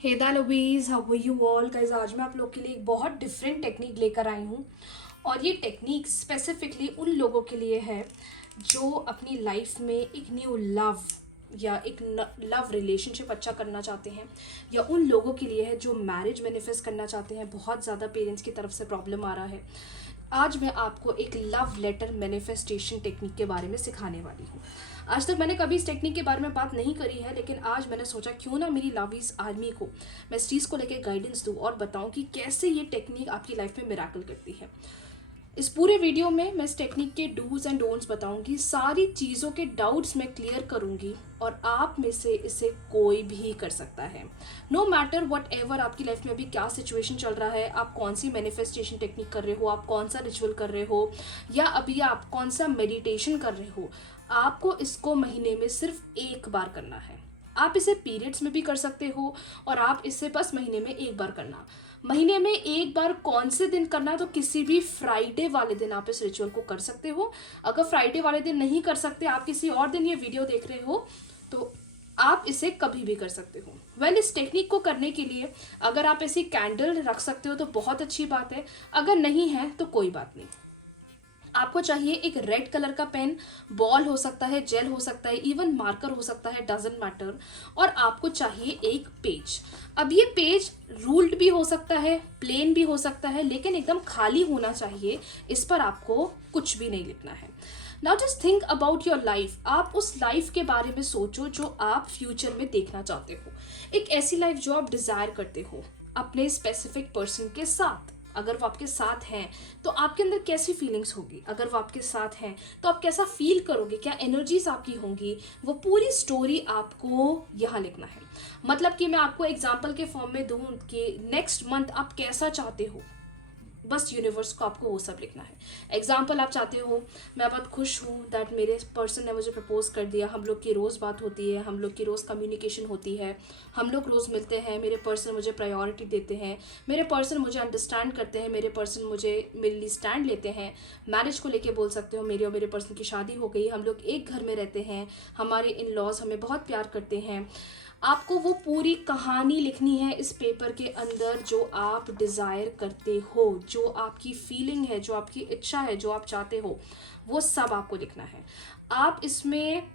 हेदा lovies, how are you all guys. आज मैं आप लोग के लिए एक बहुत डिफरेंट टेक्निक लेकर आई हूँ और ये टेक्निक स्पेसिफिकली उन लोगों के लिए है जो अपनी लाइफ में एक न्यू लव या एक लव रिलेशनशिप अच्छा करना चाहते हैं, या उन लोगों के लिए है जो मैरिज मैनिफेस्ट करना चाहते हैं। बहुत ज़्यादा पेरेंट्स की तरफ से प्रॉब्लम आ रहा है। आज मैं आपको एक लव लेटर मैनिफेस्टेशन टेक्निक के बारे में सिखाने वाली हूँ। आज तक मैंने कभी इस टेक्निक के बारे में बात नहीं करी है, लेकिन आज मैंने सोचा क्यों ना मेरी लवीज आर्मी को मैं इस चीज़ को लेकर गाइडेंस दूँ और बताऊँ कि कैसे ये टेक्निक आपकी लाइफ में मिराकल करती है। इस पूरे वीडियो में मैं इस टेक्निक के डूज एंड डोंट्स बताऊंगी, सारी चीज़ों के डाउट्स मैं क्लियर करूंगी और आप में से इसे कोई भी कर सकता है। नो मैटर वट एवर आपकी लाइफ में अभी क्या सिचुएशन चल रहा है, आप कौन सी मैनिफेस्टेशन टेक्निक कर रहे हो, आप कौन सा रिचुअल कर रहे हो, या अभी आप कौन सा मेडिटेशन कर रहे हो, आपको इसको महीने में सिर्फ एक बार करना है। आप इसे पीरियड्स में भी कर सकते हो और आप इसे बस महीने में एक बार करना। महीने में एक बार कौन से दिन करना, तो किसी भी फ्राइडे वाले दिन आप इस रिचुअल को कर सकते हो। अगर फ्राइडे वाले दिन नहीं कर सकते, आप किसी और दिन ये वीडियो देख रहे हो, तो आप इसे कभी भी कर सकते हो। इस टेक्निक को करने के लिए अगर आप ऐसी कैंडल रख सकते हो तो बहुत अच्छी बात है, अगर नहीं है तो कोई बात नहीं। आपको चाहिए एक रेड कलर का पेन, बॉल हो सकता है, जेल हो सकता है, इवन मार्कर हो सकता है, डजंट मैटर। और आपको चाहिए एक पेज। अब ये पेज रूल्ड भी हो सकता है, प्लेन भी हो सकता है, लेकिन एकदम खाली होना चाहिए। इस पर आपको कुछ भी नहीं लिखना है। Now just think about your life. आप उस लाइफ के बारे में सोचो जो आप फ्यूचर में देखना चाहते हो। एक ऐसी लाइफ जो आप डिजायर करते हो अपने स्पेसिफिक पर्सन के साथ। अगर वो आपके साथ हैं तो आपके अंदर कैसी फीलिंग्स होगी, अगर वो आपके साथ हैं तो आप कैसा फील करोगे, क्या एनर्जीज आपकी होंगी, वो पूरी स्टोरी आपको यहाँ लिखना है। मतलब कि मैं आपको एग्जांपल के फॉर्म में दूं कि नेक्स्ट मंथ आप कैसा चाहते हो, बस यूनिवर्स को आपको वो सब लिखना है। एग्जाम्पल आप चाहते हो, मैं बहुत खुश हूँ दैट मेरे पर्सन ने मुझे प्रपोज कर दिया, हम लोग की रोज़ बात होती है, हम लोग की रोज़ कम्युनिकेशन होती है, हम लोग रोज़ मिलते हैं, मेरे पर्सन मुझे प्रायोरिटी देते हैं, मेरे पर्सन मुझे अंडरस्टैंड करते हैं, मेरे पर्सन मुझे मेरे लिए स्टैंड लेते हैं। मैरिज को लेके बोल सकते हो, मेरे और मेरे पर्सन की शादी हो गई, हम लोग एक घर में रहते हैं, हमारे इन लॉज हमें बहुत प्यार करते हैं। आपको वो पूरी कहानी लिखनी है इस पेपर के अंदर जो आप डिज़ायर करते हो, जो आपकी फीलिंग है, जो आपकी इच्छा है, जो आप चाहते हो, वो सब आपको लिखना है। आप इसमें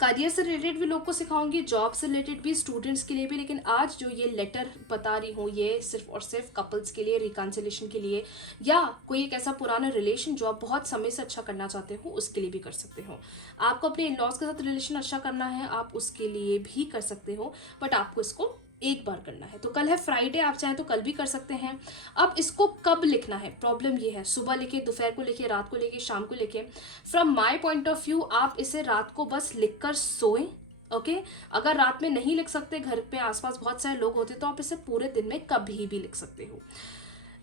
करियर से रिलेटेड भी लोग को सिखाऊंगी, जॉब से रिलेटेड भी, स्टूडेंट्स के लिए भी, लेकिन आज जो ये लेटर बता रही हूँ ये सिर्फ और सिर्फ कपल्स के लिए, रिकन्सिलेशन के लिए, या कोई एक ऐसा पुराना रिलेशन जो आप बहुत समय से अच्छा करना चाहते हो उसके लिए भी कर सकते हो। आपको अपने इन लॉज के साथ रिलेशन अच्छा करना है, आप उसके लिए भी कर सकते हो, बट आपको इसको एक बार करना है। तो कल है फ्राइडे, आप चाहें तो कल भी कर सकते हैं। अब इसको कब लिखना है, प्रॉब्लम ये है, सुबह लिखे, दोपहर को लिखे, रात को लिखे, शाम को लिखे। From my point of view आप इसे रात को बस लिखकर सोएं। ओके अगर रात में नहीं लिख सकते, घर पे आसपास बहुत सारे लोग होते, तो आप इसे पूरे दिन में कभी भी लिख सकते हो।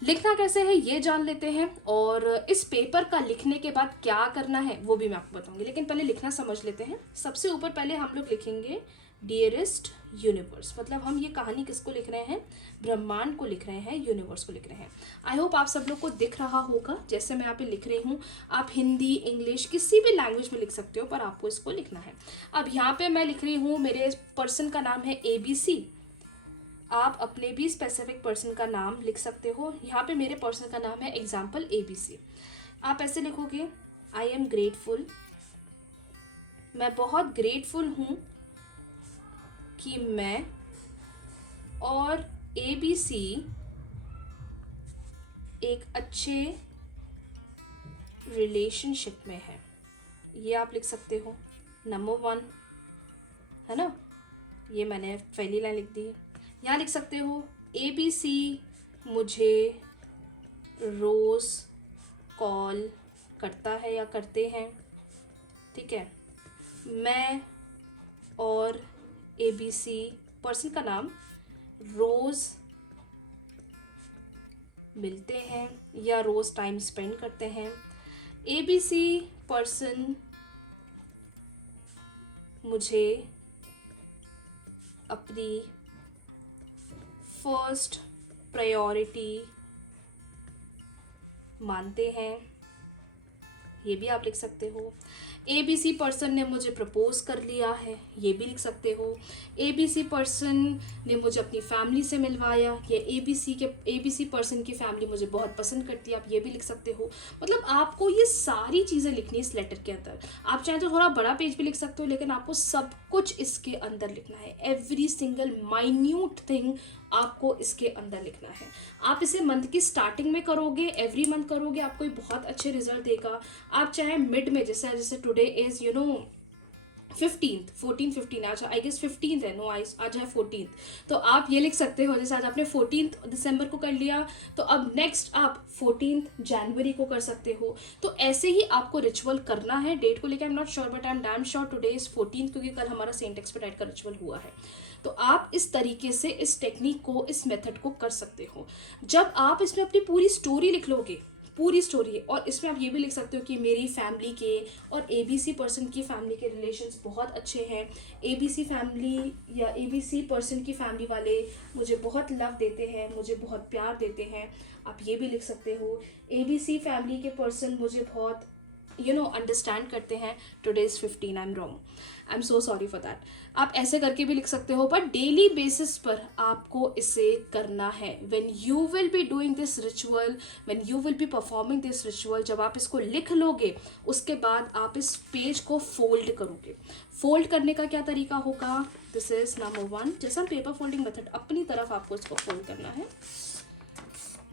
लिखना कैसे है ये जान लेते हैं, और इस पेपर का लिखने के बाद क्या करना है वो भी मैं आपको बताऊंगी, लेकिन पहले लिखना समझ लेते हैं। सबसे ऊपर पहले हम लोग लिखेंगे डियरेस्ट यूनिवर्स। मतलब हम ये कहानी किसको लिख रहे हैं, ब्रह्मांड को लिख रहे हैं, यूनिवर्स को लिख रहे हैं। आई होप आप सब लोग को दिख रहा होगा जैसे मैं यहाँ पे लिख रही हूँ। आप हिंदी, इंग्लिश, किसी भी लैंग्वेज में लिख सकते हो, पर आपको इसको लिखना है। अब यहाँ पे मैं लिख रही हूँ, मेरे पर्सन का नाम है ABC। आप अपने भी स्पेसिफिक पर्सन का नाम लिख सकते हो। यहाँ पे मेरे पर्सन का नाम है एग्जाम्पल ABC। आप ऐसे लिखोगे, आई एम ग्रेटफुल, मैं बहुत ग्रेटफुल हूँ कि मैं और ABC एक अच्छे रिलेशनशिप में है। ये आप लिख सकते हो, नंबर 1 है ना। ये मैंने पहली लाइन लिख दी। यहाँ लिख सकते हो, ABC मुझे रोज़ कॉल करता है या करते हैं, ठीक है। मैं और ABC पर्सन का नाम रोज़ मिलते हैं या रोज़ टाइम स्पेंड करते हैं। ABC पर्सन मुझे अपनी फर्स्ट प्रायोरिटी मानते हैं। ये भी आप लिख सकते हो। ABC पर्सन ने मुझे प्रपोज कर लिया है, ये भी लिख सकते हो। ABC पर्सन ने मुझे अपनी फैमिली से मिलवाया, ये ABC पर्सन की फैमिली मुझे बहुत पसंद करती है, आप ये भी लिख सकते हो। मतलब आपको ये सारी चीज़ें लिखनी है इस लेटर के अंदर। आप चाहे तो थोड़ा बड़ा पेज भी लिख सकते हो, लेकिन आपको सब कुछ इसके अंदर लिखना है। एवरी सिंगल माइन्यूट थिंग आपको इसके अंदर लिखना है। आप इसे मंथ की स्टार्टिंग में करोगे, एवरी मंथ करोगे, आपको ये बहुत अच्छे रिजल्ट देगा। आप चाहे मिड में, जैसे जैसे टुडे इज 14 आज आई गेस 15 है, नो आज है 14। तो आप ये लिख सकते हो, जैसे आज आपने 14 दिसंबर को कर लिया, तो अब नेक्स्ट आप 14 जनवरी को कर सकते हो। तो ऐसे ही आपको रिचुअल करना है। डेट को लेकर I am not sure, but I am damn sure today is 14, क्योंकि कल हमारा सेंट एक्सपेडाइट का रिचुअल हुआ है। तो आप इस तरीके से इस टेक्निक को, इस मेथड को कर सकते हो। जब आप इसमें अपनी पूरी स्टोरी लिख लोगे, पूरी स्टोरी, और इसमें आप ये भी लिख सकते हो कि मेरी फैमिली के और ABC पर्सन की फैमिली के रिलेशंस बहुत अच्छे हैं। ABC फैमिली या ABC पर्सन की फैमिली वाले मुझे बहुत लव देते हैं, मुझे बहुत प्यार देते हैं, आप ये भी लिख सकते हो। ABC फैमिली के पर्सन मुझे बहुत अंडरस्टैंड करते हैं। Today is 15, I am wrong, I am so sorry for that. आप ऐसे करके भी लिख सकते हो, बट डेली बेसिस पर आपको इसे करना है। When you will be doing this ritual, when you will be performing this ritual, जब आप इसको लिख लोगे, उसके बाद आप इस पेज को फोल्ड करोगे। फोल्ड करने का क्या तरीका होगा, दिस इज नंबर 1। जैसे हम पेपर फोल्डिंग मेथड, अपनी तरफ आपको इसको फोल्ड करना है।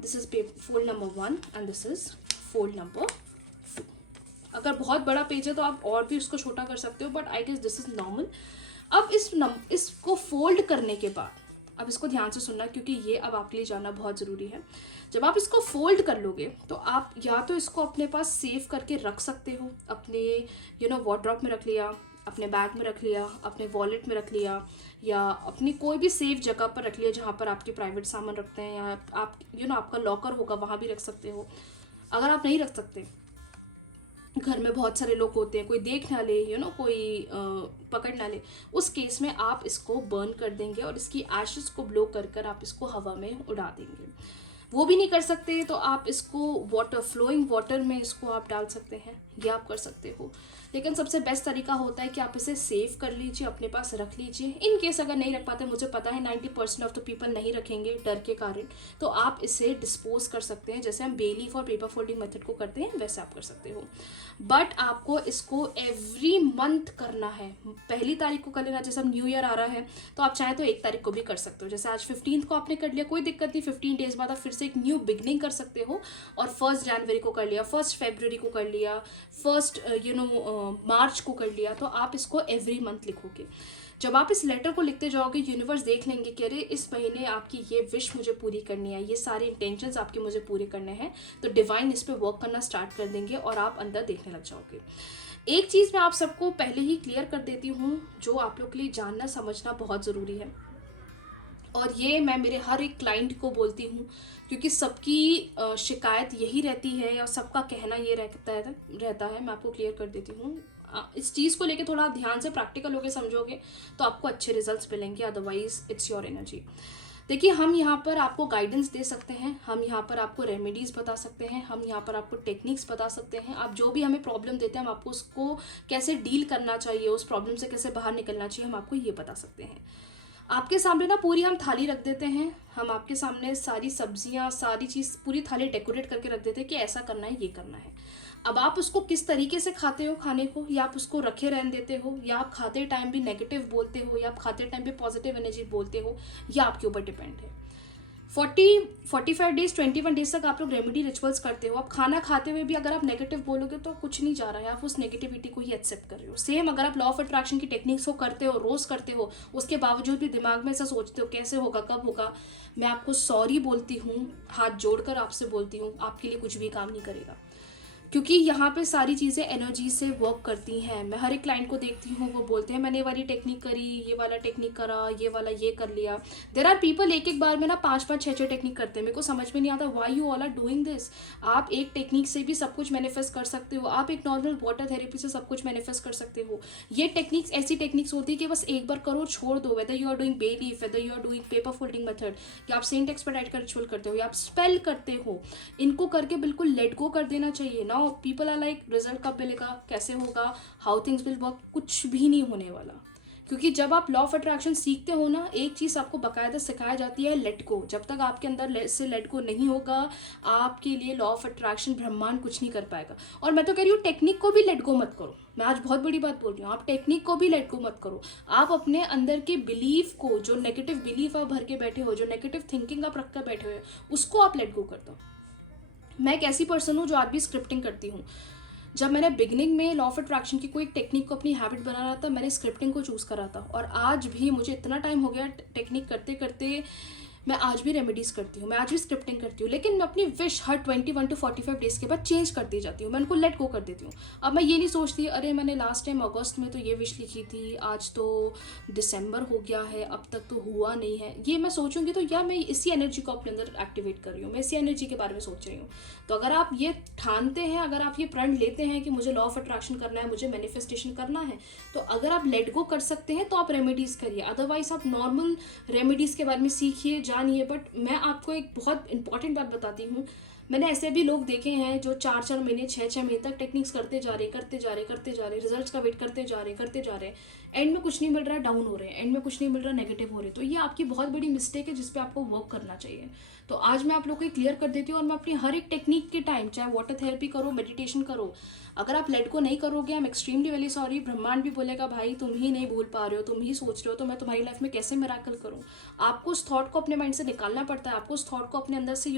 This is fold number 1 and this is fold number 2। अगर बहुत बड़ा पेज है तो आप और भी उसको छोटा कर सकते हो, but I guess this is normal. अब इसको फोल्ड करने के बाद, अब इसको ध्यान से सुनना, क्योंकि ये अब आपके लिए जानना बहुत ज़रूरी है। जब आप इसको फोल्ड कर लोगे, तो आप या तो इसको अपने पास सेव करके रख सकते हो, अपने वार्डरोब में रख लिया, अपने बैग में रख लिया, अपने वॉलेट में रख लिया, या अपनी कोई भी सेफ जगह पर रख लिया जहाँ पर आपके प्राइवेट सामान रखते हैं, या आप आपका लॉकर होगा वहाँ भी रख सकते हो। अगर आप नहीं रख सकते, घर में बहुत सारे लोग होते हैं, कोई देख ना ले, कोई पकड़ ना ले, उस केस में आप इसको बर्न कर देंगे और इसकी एशेस को ब्लो कर आप इसको हवा में उड़ा देंगे। वो भी नहीं कर सकते तो आप इसको फ्लोइंग वाटर में इसको आप डाल सकते हैं, ये आप कर सकते हो। लेकिन सबसे बेस्ट तरीका होता है कि आप इसे सेव कर लीजिए, अपने पास रख लीजिए। इन केस अगर नहीं रख पाते, मुझे पता है 90% ऑफ द पीपल नहीं रखेंगे डर के कारण, तो आप इसे डिस्पोज कर सकते हैं। जैसे हम बेलीफ और पेपर फोल्डिंग मेथड को करते हैं, वैसे आप कर सकते हो। बट आपको इसको एवरी मंथ करना है। 1 तारीख को कर लेना, जैसे हम न्यू ईयर आ रहा है तो आप चाहें तो 1 तारीख को भी कर सकते हो। जैसे आज 15 को आपने कर लिया, कोई दिक्कत नहीं, 15 डेज बाद आप फिर से एक न्यू बिगनिंग कर सकते हो और 1 जनवरी को कर लिया, 1 फरवरी को कर लिया, 1 मार्च को कर लिया। तो आप इसको एवरी मंथ लिखोगे। जब आप इस लेटर को लिखते जाओगे, यूनिवर्स देख लेंगे कि अरे इस महीने आपकी ये विश मुझे पूरी करनी है, ये सारे इंटेंशंस आपके मुझे पूरे करने हैं, तो डिवाइन इस पे वर्क करना स्टार्ट कर देंगे और आप अंदर देखने लग जाओगे। एक चीज़ मैं आप सबको पहले ही क्लियर कर देती हूँ, जो आप लोग के लिए जानना समझना बहुत ज़रूरी है, और ये मैं मेरे हर एक क्लाइंट को बोलती हूँ, क्योंकि सबकी शिकायत यही रहती है और सबका कहना ये रहता है। मैं आपको क्लियर कर देती हूँ। इस चीज़ को लेके थोड़ा ध्यान से प्रैक्टिकल होके समझोगे तो आपको अच्छे रिजल्ट्स मिलेंगे, अदरवाइज इट्स योर एनर्जी। देखिए, हम यहाँ पर आपको गाइडेंस दे सकते हैं, हम यहाँ पर आपको रेमेडीज़ बता सकते हैं, हम यहाँ पर आपको टेक्निक्स बता सकते हैं। आप जो भी हमें प्रॉब्लम देते हैं, हम आपको उसको कैसे डील करना चाहिए, उस प्रॉब्लम से कैसे बाहर निकलना चाहिए, हम आपको ये बता सकते हैं। आपके सामने ना पूरी हम थाली रख देते हैं, हम आपके सामने सारी सब्जियां, सारी चीज़, पूरी थाली डेकोरेट करके रख देते हैं कि ऐसा करना है, ये करना है। अब आप उसको किस तरीके से खाते हो खाने को, या आप उसको रखे रहने देते हो, या आप खाते टाइम भी नेगेटिव बोलते हो, या आप खाते टाइम भी पॉजिटिव एनर्जी बोलते हो, या आपके ऊपर डिपेंड है। 45 डेज 21 डेज तक आप लोग रेमेडी रिचुअल्स करते हो। अब खाना खाते हुए भी अगर आप नेगेटिव बोलोगे तो कुछ नहीं जा रहा है, आप उस नेगेटिविटी को ही एक्सेप्ट कर रहे हो। सेम अगर आप लॉ ऑफ अट्रैक्शन की टेक्निक्स को करते हो, रोज करते हो, उसके बावजूद भी दिमाग में ऐसा सोचते हो कैसे होगा, कब होगा, मैं आपको सॉरी बोलती हूँ, हाथ जोड़कर आपसे बोलती हूँ, आपके लिए कुछ भी काम नहीं करेगा, क्योंकि यहाँ पे सारी चीज़ें एनर्जी से वर्क करती हैं। मैं हर एक क्लाइंट को देखती हूँ, वो बोलते हैं मैंने ये वाली टेक्निक करी, ये वाला टेक्निक करा, ये वाला ये कर लिया। देयर आर पीपल एक बार में ना 5-5, 6-6 टेक्निक करते हैं। मेरे को समझ में नहीं आता why you all are doing this. आप एक टेक्निक से भी सब कुछ मैनिफेस्ट कर सकते हो, आप एक नॉर्मल वाटर थेरेपी से सब कुछ मैनिफेस्ट कर सकते हो। ये टेक्निक्स ऐसी टेक्निक्स होती है कि बस एक बार करो, छोड़ दो। Whether you are doing belief, whether you are doing paper folding method, या आप सेंट एक्सपेडाइट का रिचुअल करते हो, या आप स्पेल करते हो, इनको करके बिल्कुल लेट गो कर देना चाहिए ना। Now people are like result कब मिलेगा, कैसे होगा, हाउ थिंग्स विल वर्क, कुछ भी नहीं होने वाला। क्योंकि जब आप लॉ ऑफ अट्रैक्शन सीखते हो ना, एक चीज़ आपको बाकायदा सिखाई जाती है, लेट गो। जब तक आपके अंदर से लेट गो नहीं होगा, आपके लिए लॉ ऑफ अट्रैक्शन ब्रह्मांड कुछ नहीं कर पाएगा। और मैं तो कह रही हूँ टेक्निक को भी लेट गो मत करो। मैं आज बहुत बड़ी बात बोल रही हूँ, आप टेक्निक को भी लेट गो मत करो। आप अपने अंदर के बिलीफ को, जो नेगेटिव बिलीफ आप भर के बैठे हो, जो नेगेटिव थिंकिंग आप रख कर बैठे हो, उसको आप लेट गो कर दो। मैं एक ऐसी पर्सन हूँ जो आज भी स्क्रिप्टिंग करती हूँ। जब मैंने बिगनिंग में लॉ ऑफ अट्रैक्शन की कोई टेक्निक को अपनी हैबिट बना रहा था, मैंने स्क्रिप्टिंग को चूज़ करा था। और आज भी मुझे इतना टाइम हो गया टेक्निक करते करते, मैं आज भी रेमेडीज़ करती हूँ, मैं आज भी स्क्रिप्टिंग करती हूँ। लेकिन मैं अपनी विश हर 21 to 45 डेज़ के बाद चेंज करती जाती हूँ, मैं उनको लेट गो कर देती हूँ। अब मैं ये नहीं सोचती अरे मैंने लास्ट टाइम अगस्त में तो ये विश लिखी थी, आज तो दिसंबर हो गया है, अब तक तो हुआ नहीं है। ये मैं सोचूंगी तो या मैं इसी एनर्जी को अपने अंदर एक्टिवेट कर रही हूँ, मैं इसी एनर्जी के बारे में सोच रही हूँ। तो अगर आप ये ठानते हैं, अगर आप ये प्रण लेते हैं कि मुझे लॉ ऑफ अट्रैक्शन करना है, मुझे मैनिफेस्टेशन करना है, तो अगर आप लेट गो कर सकते हैं तो आप रेमेडीज़ करिए। अदरवाइज आप नॉर्मल रेमेडीज़ के बारे में सीखिए, जानिए। बट मैं आपको एक बहुत इंपॉर्टेंट बात बताती हूँ, मैंने ऐसे भी लोग देखे हैं जो 4-4 महीने 6-6 महीने तक टेक्निक्स करते जा रहे, रिजल्ट्स का वेट करते जा रहे, एंड में कुछ नहीं मिल रहा, डाउन हो रहे हैं, एंड में कुछ नहीं मिल रहा, नेगेटिव हो रहे। तो ये आपकी बहुत बड़ी मिस्टेक है जिस पे आपको वर्क करना चाहिए। तो आज मैं आप लोग को क्लियर कर देती हूँ। और मैं अपनी हर एक टेक्निक के टाइम, चाहे वाटर थेरेपी करो, मेडिटेशन करो, अगर आप लेट को नहीं करोगे, आई एम एक्सट्रीमली वेरी सॉरी, ब्रह्मांड भी बोलेगा भाई तुम ही नहीं भूल पा रहे हो, तुम ही सोच रहे हो, तो मैं तुम्हारी लाइफ में कैसे मिराकल करूँ। आपको उस थॉट को अपने माइंड से निकालना पड़ता है, आपको उस थॉट को अपने अंदर से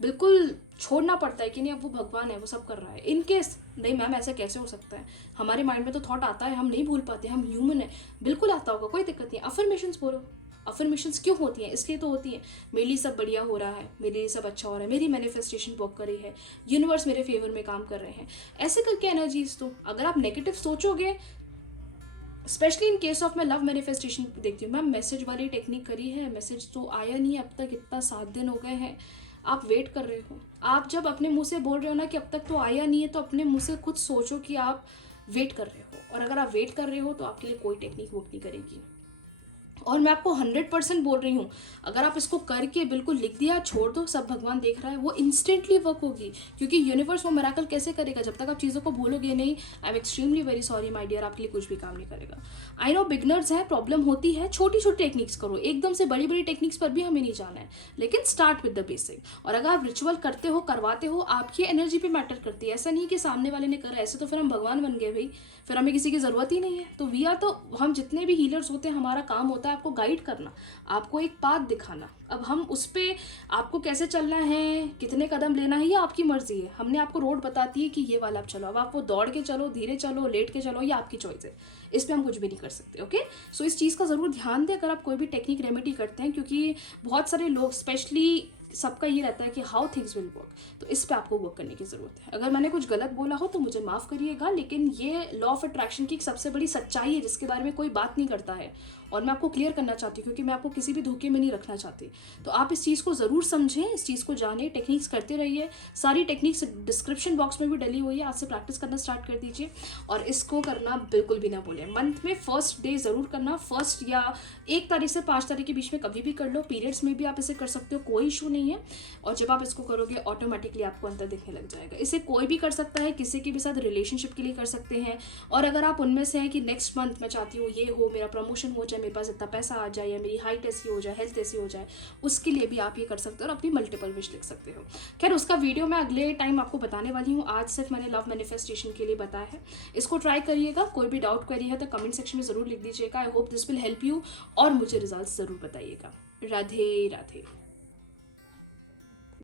बिल्कुल छोड़ना पड़ता है कि नहीं अब वो भगवान है, वो सब कर रहा है। इन केस नहीं मैम ऐसा कैसे हो सकता है, हमारे माइंड में तो थॉट आता है, हम नहीं भूल पाते, हम ह्यूमन है, बिल्कुल आता होगा, कोई दिक्कत नहीं। अफर्मेशंस बोलो। अफर्मेशंस क्यों होती हैं? इसलिए तो होती हैं मेरे लिए सब बढ़िया हो रहा है, मेरे लिए सब अच्छा हो रहा है, मेरी मैनिफेस्टेशन वर्क कर रही है, यूनिवर्स मेरे फेवर में काम कर रहे हैं, ऐसे करके एनर्जीज। तो अगर आप नेगेटिव सोचोगे, स्पेशली इन केस ऑफ मैं लव मैनिफेस्टेशन देखती हूँ, मैम मैसेज वाली टेक्निक करी है, मैसेज तो आया नहीं अब तक, इतना 7 दिन हो गए हैं, आप वेट कर रहे हो। आप जब अपने मुंह से बोल रहे हो ना कि अब तक तो आया नहीं है, तो अपने मुंह से खुद सोचो कि आप वेट कर रहे हो। और अगर आप वेट कर रहे हो तो आपके लिए कोई टेक्निक वर्क नहीं करेगी। और मैं आपको 100% बोल रही हूँ, अगर आप इसको करके बिल्कुल लिख दिया, छोड़ दो, सब भगवान देख रहा है, वो इंस्टेंटली वर्क होगी। क्योंकि यूनिवर्स वो मिरेकल कैसे करेगा जब तक आप चीज़ों को भूलोगे नहीं। I am extremely very sorry my dear, आपके लिए कुछ भी काम नहीं करेगा। आई नो बिगनर्स है, प्रॉब्लम होती है, छोटी छोटी टेक्निक्स करो, एकदम से बड़ी बड़ी टेक्निक्स पर भी हमें नहीं जाना है, लेकिन स्टार्ट विद द बेसिक। और अगर आप रिचुअल करते हो, करवाते हो, आपकी एनर्जी पे मैटर करती है। ऐसा नहीं कि सामने वाले ने करा, ऐसे तो फिर हम भगवान बन गए भाई, फिर हमें किसी की ज़रूरत ही नहीं है। तो वी आर, तो हम जितने भी हीलर्स होते हैं, हमारा काम होता है आपको गाइड करना, आपको एक पाथ दिखाना। अब हम उस पर आपको कैसे चलना है, कितने कदम लेना है, ये आपकी मर्जी है। हमने आपको रोड बताती है कि ये वाला आप चलो, अब आप वो दौड़ के चलो, धीरे चलो, लेट के चलो, ये आपकी चॉइस है, इस पर हम कुछ भी नहीं कर सकते। ओके, सो इस चीज़ का ज़रूर ध्यान दें अगर आप कोई भी टेक्निक रेमेडी करते हैं, क्योंकि बहुत सारे लोग, स्पेशली सबका ये रहता है कि हाउ थिंग्स विल वर्क, तो इस पे आपको वर्क करने की ज़रूरत है। अगर मैंने कुछ गलत बोला हो तो मुझे माफ़ करिएगा, लेकिन ये लॉ ऑफ अट्रैक्शन की एक सबसे बड़ी सच्चाई है जिसके बारे में कोई बात नहीं करता है, और मैं आपको क्लियर करना चाहती हूँ क्योंकि मैं आपको किसी भी धोखे में नहीं रखना चाहती। तो आप इस चीज़ को ज़रूर समझें, इस चीज़ को जानें, टेक्निक्स करते रहिए। सारी टेक्निक्स डिस्क्रिप्शन बॉक्स में भी डली हुई है, आज से प्रैक्टिस करना स्टार्ट कर दीजिए। और इसको करना बिल्कुल भी ना भूलें, मंथ में फर्स्ट डे ज़रूर करना, फर्स्ट या 1 तारीख से 5 तारीख के बीच में कभी भी कर लो, पीरियड्स में भी आप इसे कर सकते हो, कोई इशू नहीं है। और जब आप इसको करोगे ऑटोमेटिकली आपको अंतर दिखने लग जाएगा। इसे कोई भी कर सकता है, किसी के भी साथ रिलेशनशिप के लिए कर सकते हैं। और अगर आप उनमें से हैं कि नेक्स्ट मंथ मैं चाहती हूँ ये हो, मेरा प्रमोशन हो जाए, मेरे पास इतना पैसा आ जाए, या मेरी हाइट ऐसी हो जाए, हेल्थ ऐसी हो जाए, उसके लिए भी आप ये कर सकते हो और अपनी मल्टीपल विश लिख सकते हो। खैर उसका वीडियो मैं अगले टाइम आपको बताने वाली हूँ, आज सिर्फ मैंने लव मैनिफेस्टेशन के लिए बताया है। इसको ट्राई करिएगा, कोई भी डाउट क्वेरी है तो कमेंट सेक्शन में ज़रूर लिख दीजिएगा। I hope this will help you, और मुझे रिजल्ट ज़रूर बताइएगा। राधे राधे।